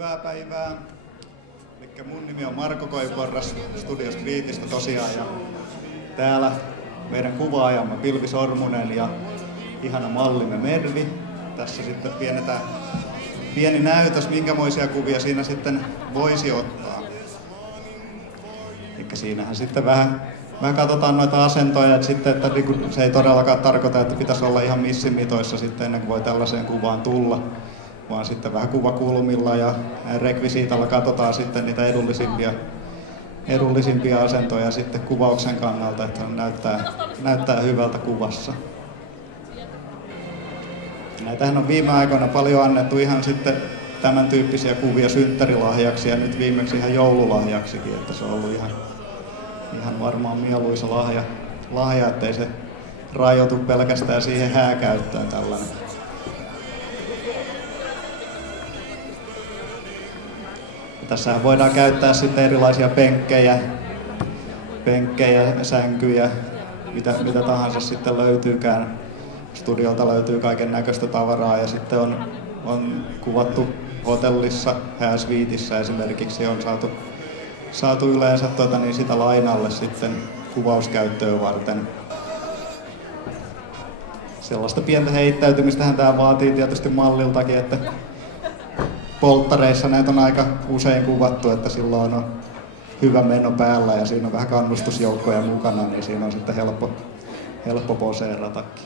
Hyvää päivää. Elikkä mun nimi on Marko Koiporras Studio Streetistä tosiaan ja täällä meidän kuvaajamme Pilvi Sormunen ja ihana mallimme Mervi. Tässä sitten pieni näytös, minkämoisia kuvia siinä sitten voisi ottaa. Elikkä siinähän sitten vähän katsotaan noita asentoja, että se ei todellakaan tarkoita, että pitäisi olla ihan missimitoissa sitten ennen kuin voi tällaiseen kuvaan tulla, vaan sitten vähän kuvakulmilla ja rekvisiitalla katsotaan sitten niitä edullisimpia asentoja sitten kuvauksen kannalta, että näyttää hyvältä kuvassa. Näitähän on viime aikoina paljon annettu ihan sitten tämän tyyppisiä kuvia synttärilahjaksi ja nyt viimeksi ihan joululahjaksikin, että se on ollut ihan varmaan mieluisa lahja, ettei se rajoitu pelkästään siihen hääkäyttöön tällainen. Ja tässähän voidaan käyttää sitten erilaisia penkkejä, sänkyjä, mitä tahansa sitten löytyykään. Studiolta löytyy kaiken näköistä tavaraa ja sitten on kuvattu hotellissa, hääsviitissä esimerkiksi, on saatu yleensä sitä lainalle sitten kuvauskäyttöön varten. Sellaista pientä heittäytymistähän tämä vaatii tietysti malliltakin, että polttareissa näitä on aika usein kuvattu, että silloin on hyvä meno päällä ja siinä on vähän kannustusjoukkoja mukana, niin siinä on sitten helppo poseeratakin.